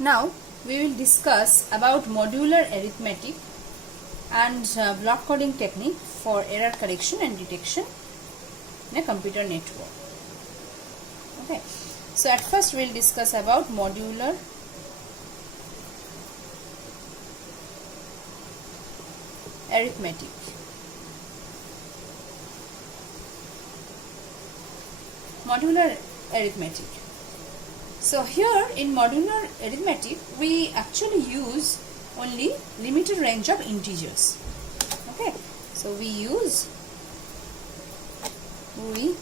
Now we will discuss about modular arithmetic and block coding technique for error correction and detection in a computer network. Okay, so at first we will discuss about modular arithmetic. Modular arithmetic. So here in modular arithmetic we actually use only limited range of integers. Okay, so we use only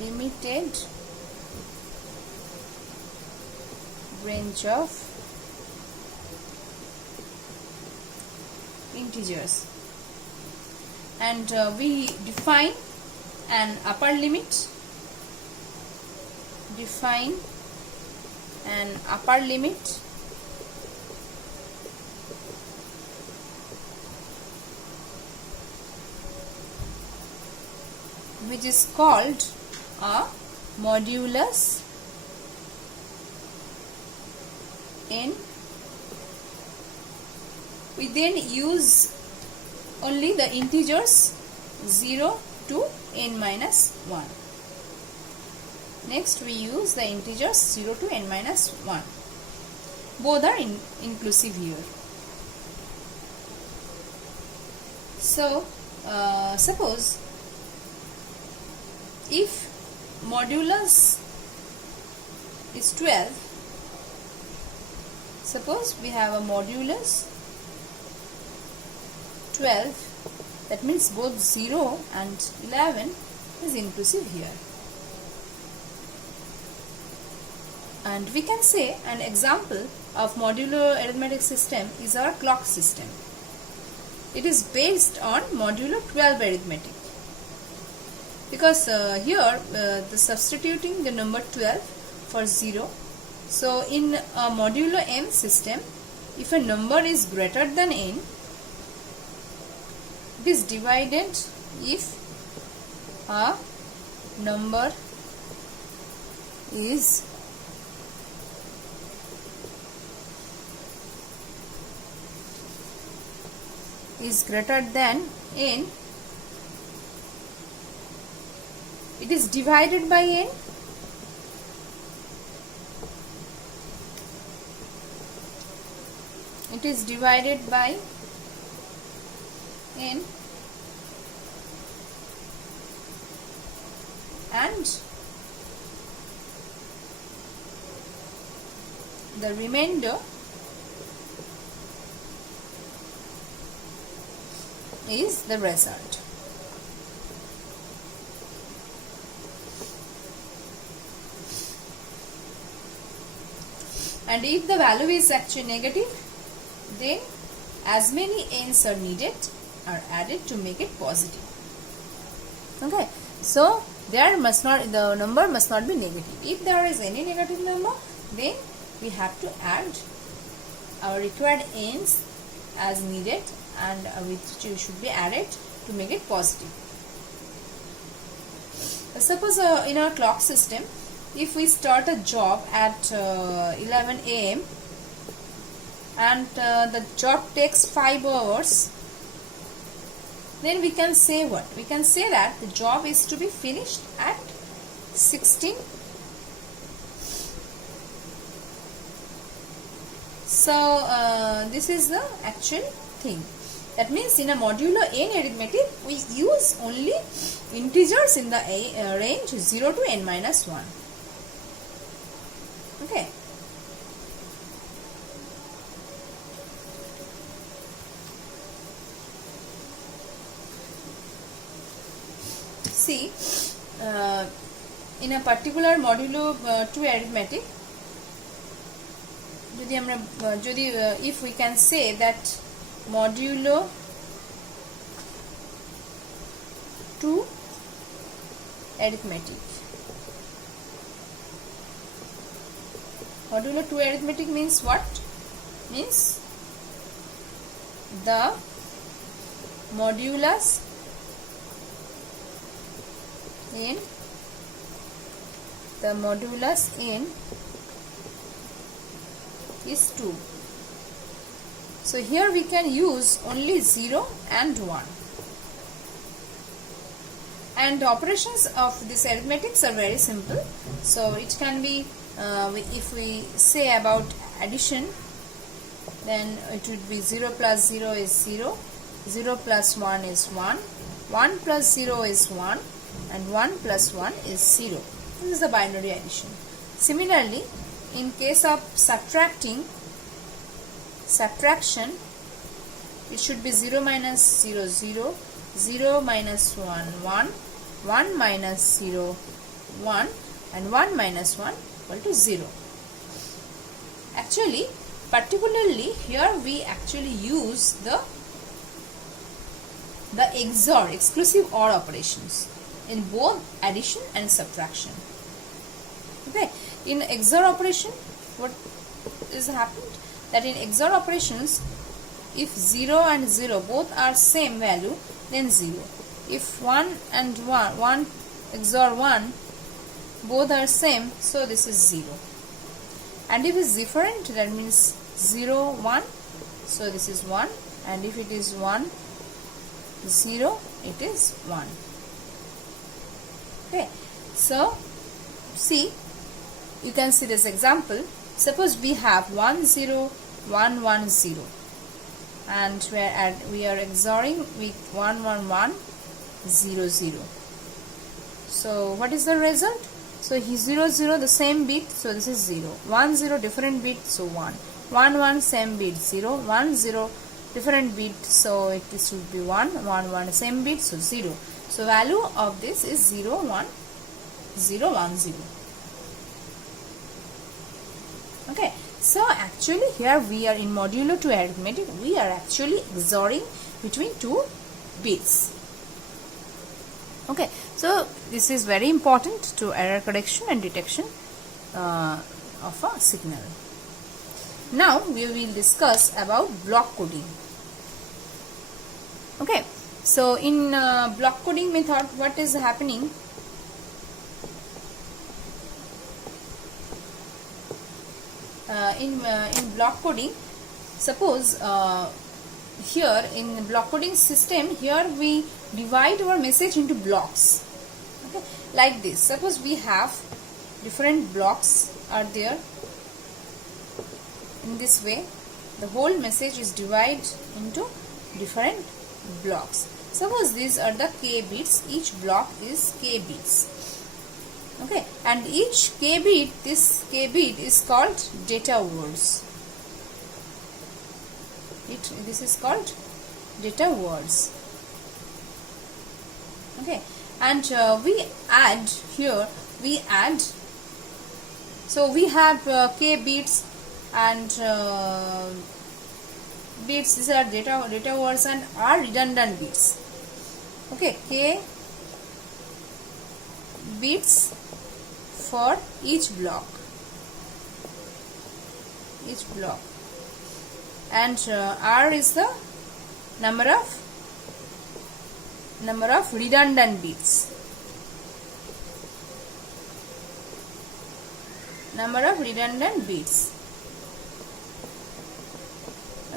limited range of integers, and we define an upper limit, which is called a modulus n. We then use only the integers 0 to n minus 1. Next we use the integers 0 to n minus 1. Both are inclusive here. So suppose if modulus is 12, suppose we have a modulus 12, that means both 0 and 11 is inclusive here. And we can say an example of modular arithmetic system is our clock system. It is based on modulo 12 arithmetic, because here the substituting the number 12 for 0. So in a modulo n system, if a number is greater than n, it is divided if a number is greater than n, it is divided by n. It is divided by n, and the remainder is the result. And if the value is actually negative, then as many n's are needed are added to make it positive. Okay, so the number must not be negative. If there is any negative number, then we have to add our required n's as needed, and which should be added to make it positive. Suppose in our clock system, if we start a job at 11 a.m. and the job takes 5 hours, then we can say what? We can say that the job is to be finished at 16. So this is the actual thing. That means in a modulo n arithmetic we use only integers in the range 0 to n minus 1. Okay. See, in a particular modulo 2 arithmetic, if we can say that modulo 2 arithmetic. Modulo 2 arithmetic means what? Means the modulus n, the modulus n is 2. So here we can use only 0 and 1. And the operations of this arithmetics are very simple. So it can be, if we say about addition, then it would be 0 plus 0 is 0, 0 plus 1 is 1, 1 plus 0 is 1, and 1 plus 1 is 0. This is the binary addition. Similarly, in case of subtraction, it should be 0 minus 0, 0, 0 minus 1, 1, 1 minus 0, 1, and 1 minus 1 equal to 0. Actually, particularly here we actually use the XOR, exclusive OR operations, in both addition and subtraction. Okay, in XOR operation, what is happened? That in XOR operations, if 0 and 0 both are same value, then 0. If 1 and 1 XOR 1 both are same, so this is 0. And if it is different, that means 0, 1, so this is 1, and if it is 1, 0, it is 1. Okay, so see, you can see this example. Suppose we have 1, 0, 1, 1, 0, and we are XORing with 1, 1, 1, 0, 0. So what is the result? So 0, 0 the same bit, so this is 0. 1, 0 different bit, so 1. 1, 1 same bit, 0. 1, 0 different bit, so it should be 1. 1, 1 same bit, so 0. So value of this is 0, 1, 0, 1, 0. Okay, so actually here we are in modulo 2 arithmetic, we are actually XORing between two bits. Okay, so this is very important to error correction and detection of a signal. Now we will discuss about block coding. Okay, so in block coding method, what is happening? In block coding, suppose here in block coding system, here we divide our message into blocks. Okay, like this. Suppose we have different blocks are there. In this way, the whole message is divided into different blocks. Suppose these are the k bits. Each block is k bits. Okay, and each k bit, this k bit is called data words. This is called data words. Okay, and we add here. So we have k bits and bits. These are data words and are redundant bits. Okay, k bits for each block, and R is the number of redundant bits.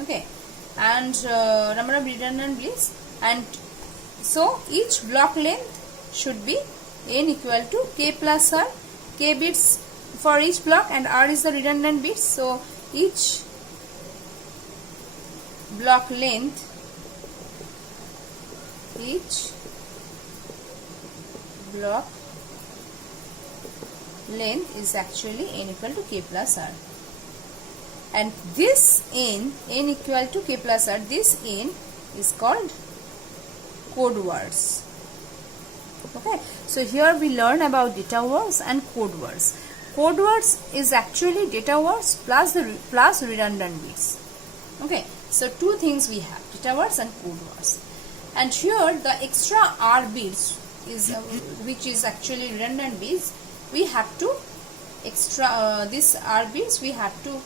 Okay, and number of redundant bits, and so each block length should be n equal to k plus r, k bits for each block, and r is the redundant bits. So each block length is actually n equal to k plus r, and this n equal to k plus r, this n is called code words. Okay, so here we learn about data words and code words. Code words is actually data words plus redundant bits. Okay, so two things we have, data words and code words. And here the extra r bits is which is actually redundant bits. We have to this r bits. We have to,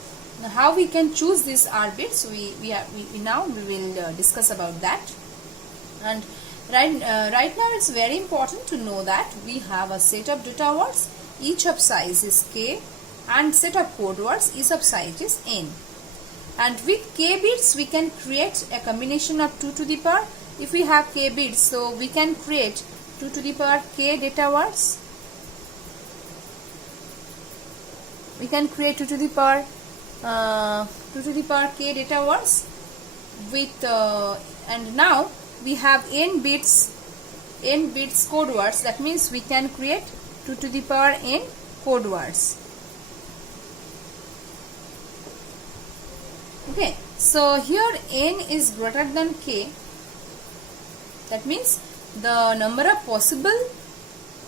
how we can choose this r bits. We now we will discuss about that. And Right now it's very important to know that we have a set of data words, each of size is k, and set of code words, each of size is n. And with k bits we can create a combination of 2 to the power. If we have k bits, so we can create 2 to the power k data words. We can create 2 to the power k data words with and now we have n bits code words. That means we can create 2 to the power n code words. Okay, so here n is greater than k. That means the number of possible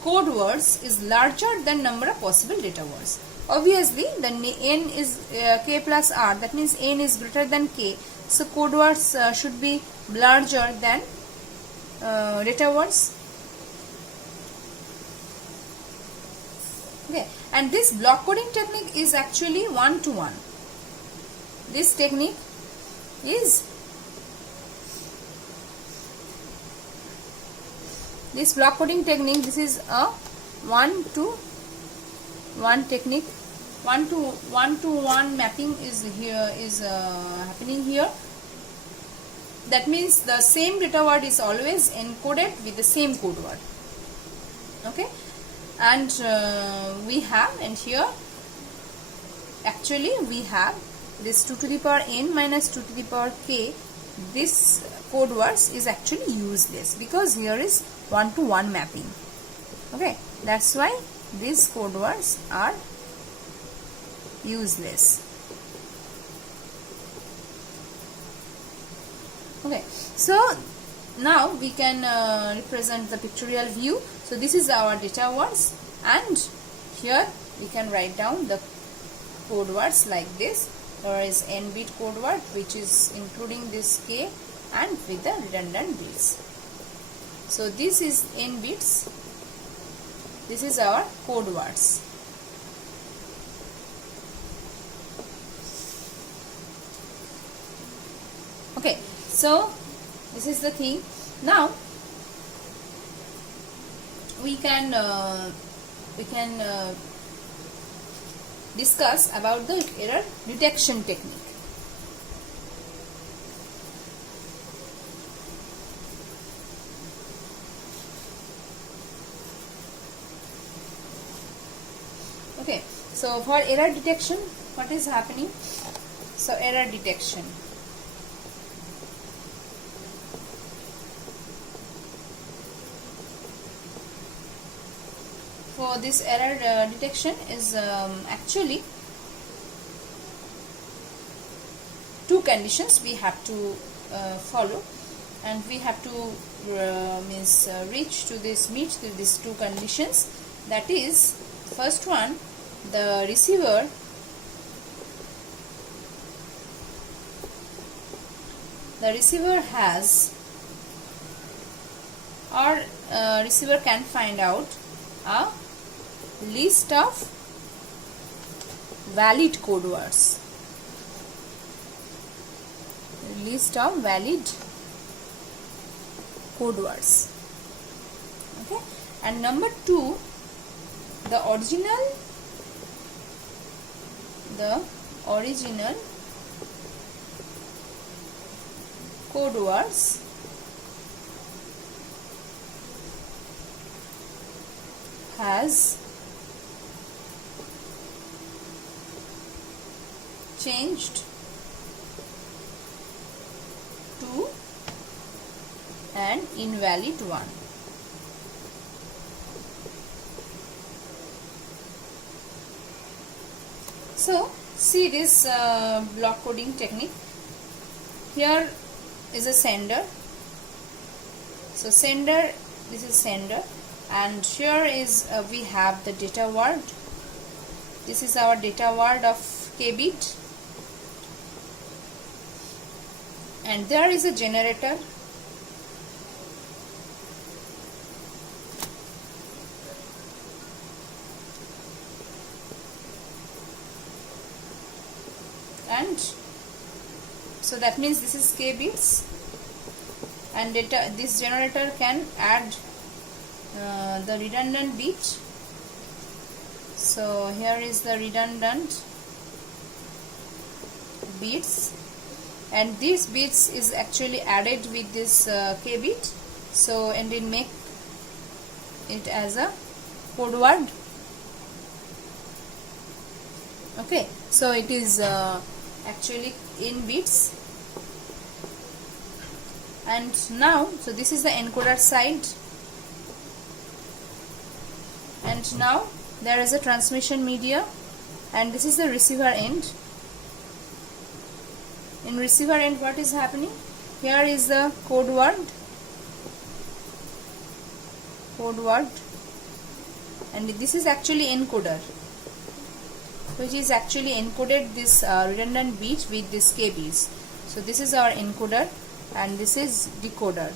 code words is larger than number of possible data words. Obviously, the n is k plus r. That means n is greater than k. So code words should be larger than data words. Okay, and this block coding technique is actually one-to-one. This technique is this block coding technique. This is a one-to-one technique. One-to-one mapping is happening here. That means the same data word is always encoded with the same code word. Okay, and we have, and here actually we have this 2 to the power n minus 2 to the power k. This code words is actually useless because here is one-to-one mapping. Okay, that's why these code words are useless. Okay, so now we can represent the pictorial view. So this is our data words, and here we can write down the code words like this. There is n bit code word which is including this k and with the redundant bits. So this is n bits. This is our code words. Okay, so this is the thing. Now we can discuss about the error detection technique. Okay, so for error detection, what is happening? So error detection. For this error detection is actually two conditions we have to follow, and we have to meet these two conditions. That is, first one, the receiver has, or receiver can find out a list of valid code words. List of valid code words. Okay, and number two, the original code words has changed to an invalid one. So see this block coding technique. Here is a sender. So sender, this is sender, and here is we have the data word. This is our data word of k bit, and there is a generator. And so that means this is k bits, and this generator can add the redundant bit. So here is the redundant bits, and these bits is actually added with this k bit, so and it make it as a code word. Okay, so it is actually in bits. And now, so this is the encoder side, and now there is a transmission media, and this is the receiver end. In receiver end, what is happening? Here is the code word, and this is actually encoder, which is actually encoded this redundant bit with this KBs. So this is our encoder, and this is decoder.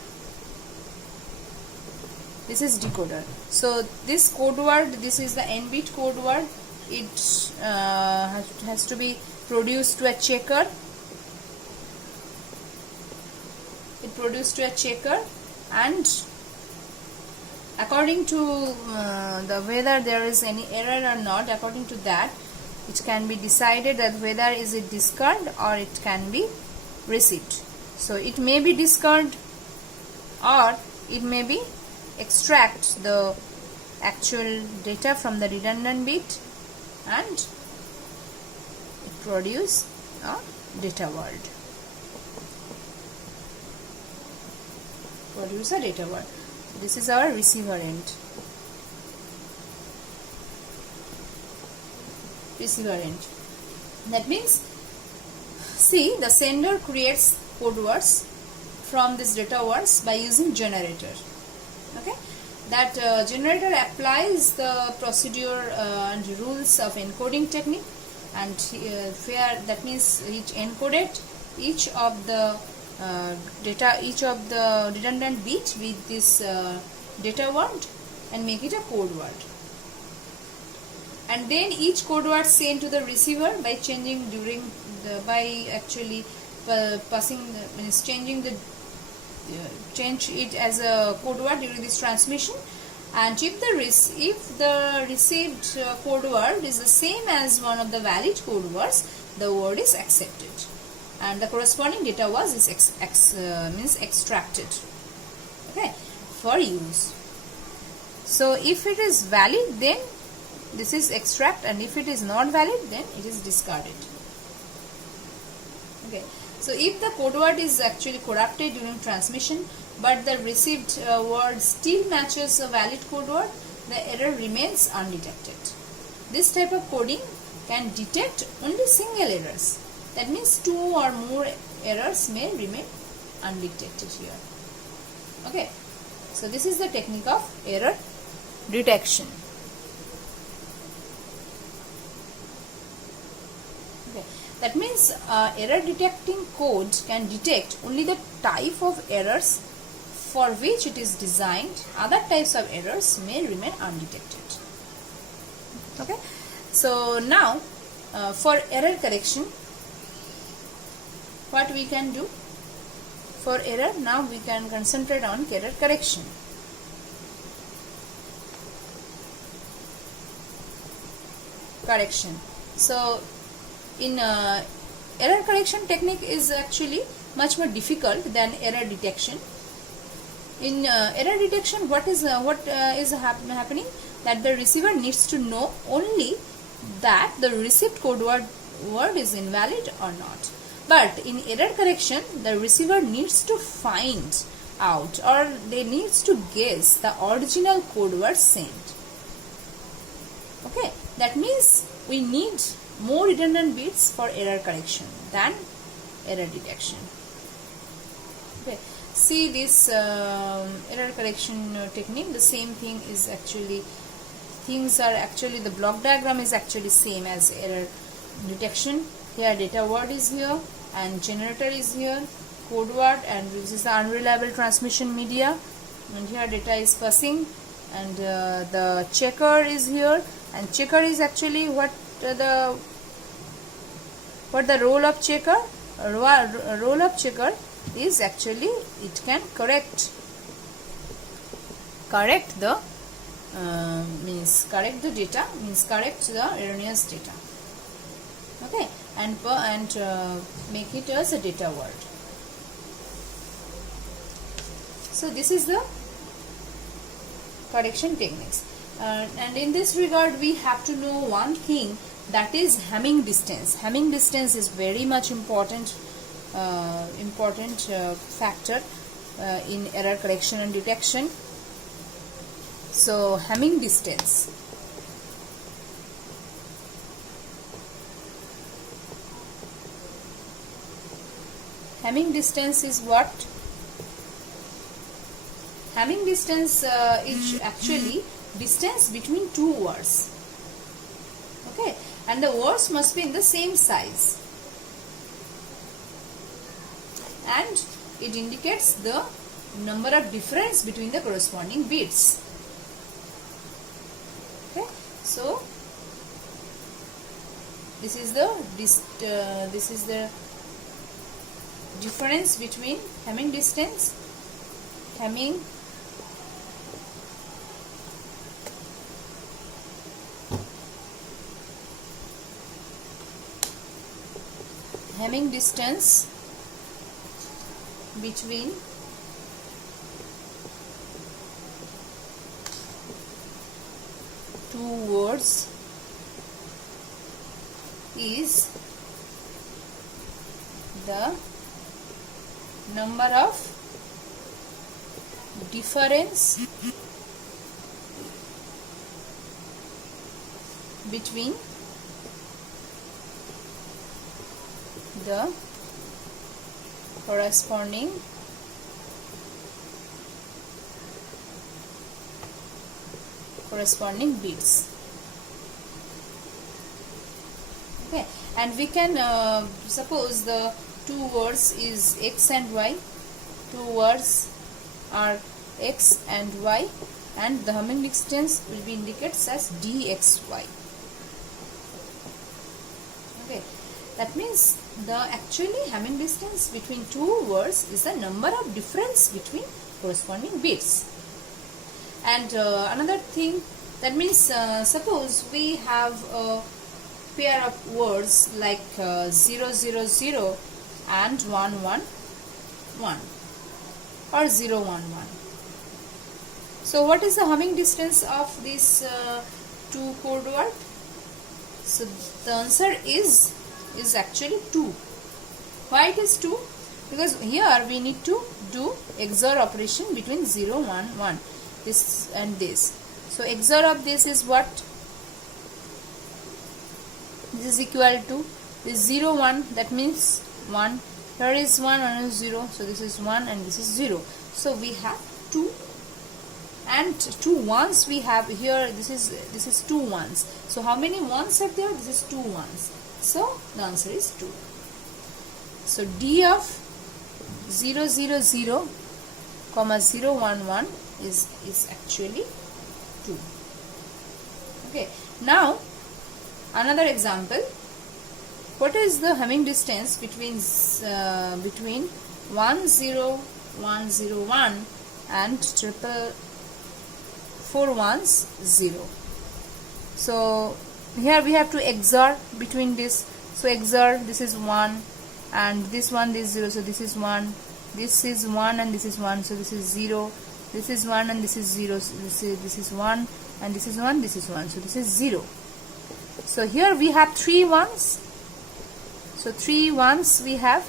This is decoder. So this code word, this is the n bit code word. It has to be produced to a checker. It produced to a checker, and according to whether there is any error or not, according to that, it can be decided that whether is it discard or it can be received. So it may be discard, or it may be extract the actual data from the redundant bit and produce a data word. Produce a data word. So this is our receiver end. Receiver end. That means, see, the sender creates code words from this data words by using generator. Okay, that generator applies the procedure and rules of encoding technique, and where that means each encoded each of the each of the redundant bit with this data word and make it a code word. And then each code word sent to the receiver by changing during the, by actually changing the change it as a code word during this transmission. And if the received code word is the same as one of the valid code words, the word is accepted, and the corresponding data was is means extracted, okay, for use. So if it is valid, then this is extract, and if it is not valid, then it is discarded. Okay, so if the code word is actually corrupted during transmission, but the received word still matches a valid code word, the error remains undetected. This type of coding can detect only single errors. That means 2 or more errors may remain undetected here. Okay, so this is the technique of error detection. Okay, that means error detecting code can detect only the type of errors for which it is designed. Other types of errors may remain undetected. Okay, so now for error correction, what we can do for error? Now we can concentrate on error correction. So in error correction technique is actually much more difficult than error detection. In error detection, what is happening, that the receiver needs to know only that the received code word is invalid or not. But in error correction, the receiver needs to find out, or they needs to guess the original code word sent. Okay, that means we need more redundant bits for error correction than error detection. Okay, see this error correction technique, the same thing is actually, the block diagram is actually same as error detection. Here data word is here, and generator is here, code word, and this is the unreliable transmission media, and here data is passing, and the checker is here, and checker is actually what the role of checker. Role of checker is actually, it can correct the correct the data, correct the erroneous data. Okay, and make it as a data word. So this is the correction techniques, and in this regard we have to know one thing, that is Hamming distance. Hamming distance is very much important factor in error correction and detection. So Hamming distance. Hamming distance is what? Hamming distance is actually distance between two words. Okay, and the words must be in the same size, and it indicates the number of difference between the corresponding bits. Okay, so this is the difference between Hamming distance, Hamming distance between two words is the number of difference between the corresponding bits. Okay, and we can suppose the two words is x and y. Two words are x and y, and the Hamming distance will be indicated as dxy. Okay, that means the actually Hamming distance between two words is the number of difference between corresponding bits. And another thing, that means suppose we have a pair of words like 0, 0, 0 and 1, 1, 1, or 0, 1, 1. So what is the Hamming distance of this two code word? So the answer is actually 2. Why it is 2? Because here we need to do XOR operation between 0, 1, 1, this and this. So XOR of this is what? This is equal to this 0, 1, that means 1. Here is 1 and 0, so this is 1 and this is 0. So we have 2, and 2 ones we have here. This is 2 ones. So how many ones are there? This is 2 ones. So the answer is 2. So D of 0, 0, 0, comma 0, 1, 1 is actually 2. Okay. Now another example. What is the Hamming distance between 1, 0, 1, 0, 1 and 411 0? So here we have to XOR between this. So XOR, this is 1 and this one, this 0, so this is 1, this is 1 and this is 1, so this is 0, this is 1 and this is 0, so this is 1 and this is 1, this is 1, so this is 0. So here we have 3 ones. So 3 ones we have.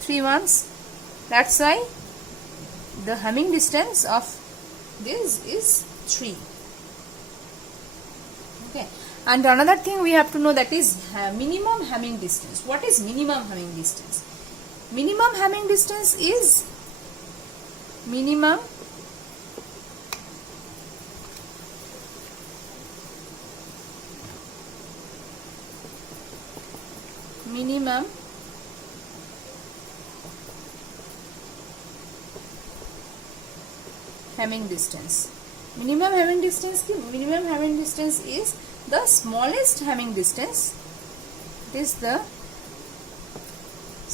3 ones. That's why the Hamming distance of this is 3. Okay. And another thing we have to know, that is minimum Hamming distance. What is minimum Hamming distance? Minimum Hamming distance is minimum Hamming distance. Minimum Hamming distance is the smallest Hamming distance. It is the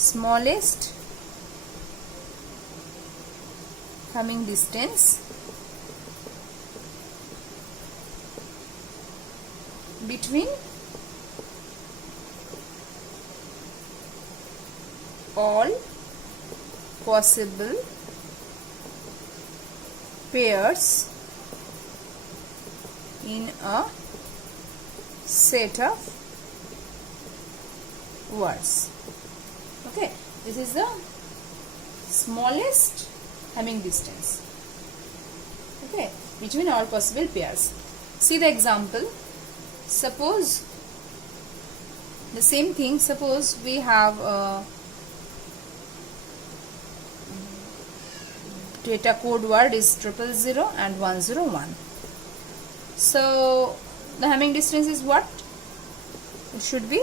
smallest coming distance between all possible pairs in a set of words. Okay, this is the smallest Hamming distance, okay, between all possible pairs. See the example. Suppose the same thing, suppose we have data code word is 000 and 101. So the Hamming distance is what? It should be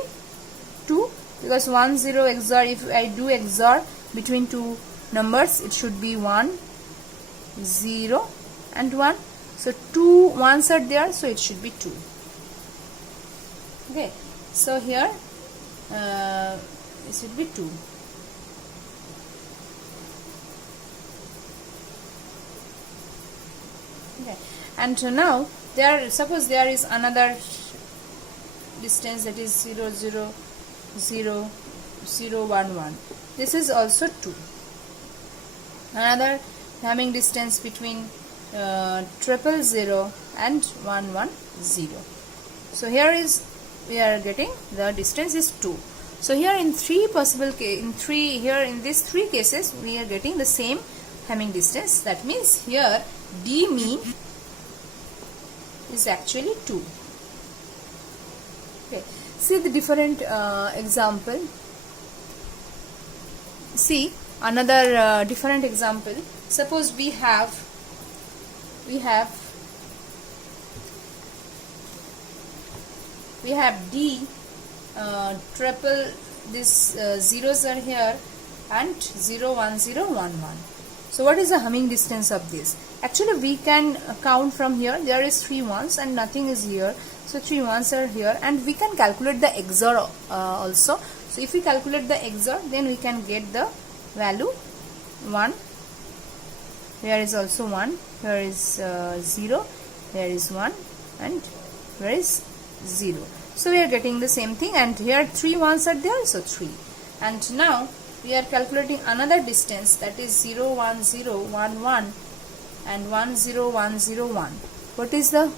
2, because 10 XOR, if I do XOR between two numbers, it should be 1, 0 and 1. So 2 ones are there, so it should be 2. Okay, so here it should be 2. Okay, and now suppose there is another distance, that is 0, 0, 0, 0, 1, 1. This is also 2. Another Hamming distance between 000 and 110. So here is, we are getting the distance is 2. So here in these three cases we are getting the same Hamming distance. That means here D mean is actually 2. Okay, see the different example. See another different example. Suppose we have D triple, this zeros are here, and 0, 1, 0, 1, 1. So what is the Hamming distance of this? Actually we can count from here. There is 3 ones and nothing is here, so 3 ones are here, and we can calculate the XOR also. So if we calculate the XOR, then we can get the value 1. Here is also 1, here is 0, here is 1, and here is 0. So we are getting the same thing, and here 3 ones are there, so 3. And now we are calculating another distance, that is 0, 1, 0, 1, 1 and 1, 0, 1, 0, 1. What is the